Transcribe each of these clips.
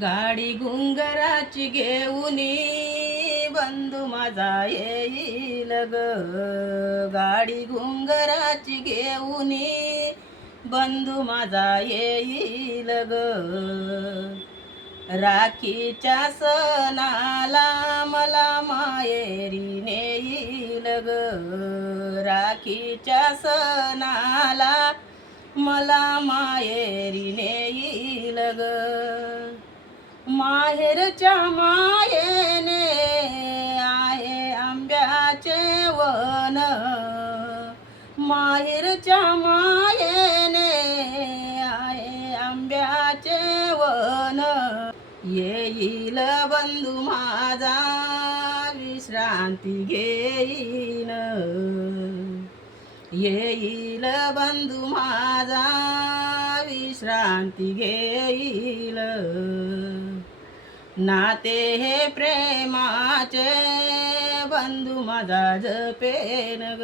गाडी घुंगराची घेऊनी बंधू माझा येईल ग. गाडी घुंगराची घेऊनी बंधू माझा येईल ग. राखीच्या सणाला मला माहेरी नेईल ग. राखीच्या सणाला मला माहेरी नेईल ग. माहेरच्या मायेने आहे आंब्याचे वन. माहेरच्या मायेने आहे आंब्याचे वन. येईल बंधू माझा विश्रांती घेईन. येईल बंधू माझा विश्रांती घेईल. नाते हे प्रेमाचे बंधू माझा जपेन ग.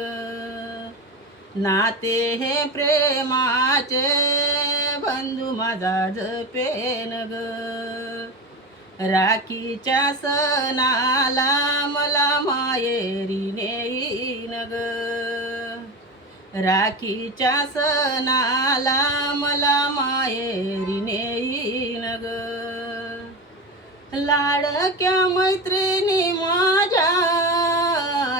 नाते हे प्रेमाचे बंधू माझा जपेन ग. राखीच्या सणाला मला माहेरी नेईन ग. राखीच्या सणाला मला माहेरी नेईन ग. लाडक्या मैत्रिणी माझ्या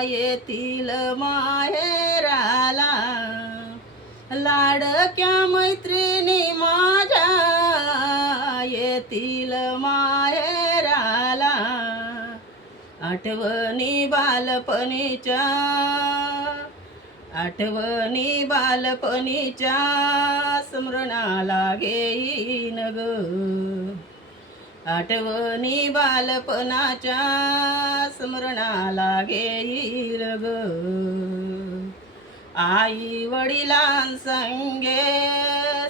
येतील माहेराला. लाडक्या मैत्रिणी माझ्या येतील माहेराला. आठवणी बालपणीच्या आठवणी बालपणीच्या स्मरणाला घेईन ग. आठवणी बालपणाच्या स्मरणाला घेईल ग. आई वडिलांसंगे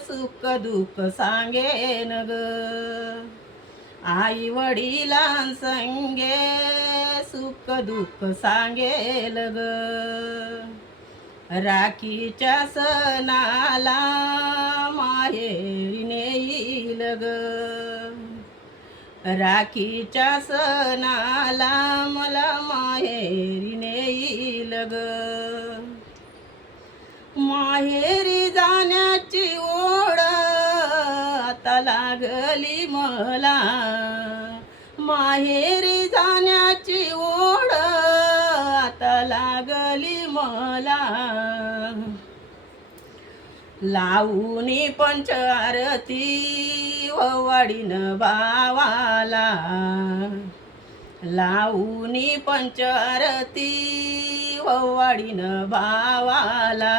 सुख दुःख सांगेन ग. आई वडिलांसंगे सुख दुःख सांगेल ग. राखीच्या सणाला माहेरी नेईल ग. राखीच्या सणाला मला माहेरी नेईल ग. माहेरी जाण्याची ओढ आता लागली मला. माहेरी जाण्याची ओढ आता लागली मला. लावूनी पंचारती ववाडीन भावाला. लावूनी पंचारती ववाडीन भावाला.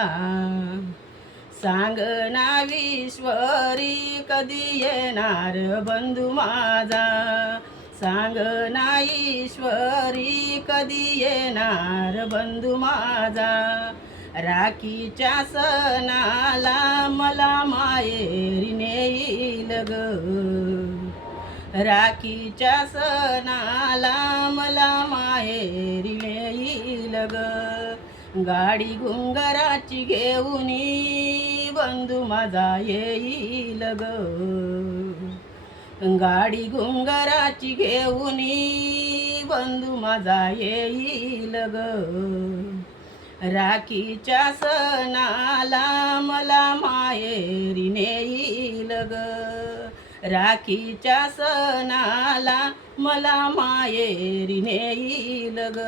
सांगना विश्वरी कधी येणार बंधू माझा. सांगना ईश्वरी कधी येणार बंधू माझा. राखीच्या सणाला मला माहेरी नेईल ग. राखीच्या सणाला मला माहेरी नेईल ग. गाडी घुंगराची घेऊनी बंधू माझा येईल ग. गाडी घुंगराची घेऊनी बंधू माझा येईल ग. राखीच्या सणाला मला माहेरी नेईल ग. राखीच्या सणाला मला माहेरी नेईल ग.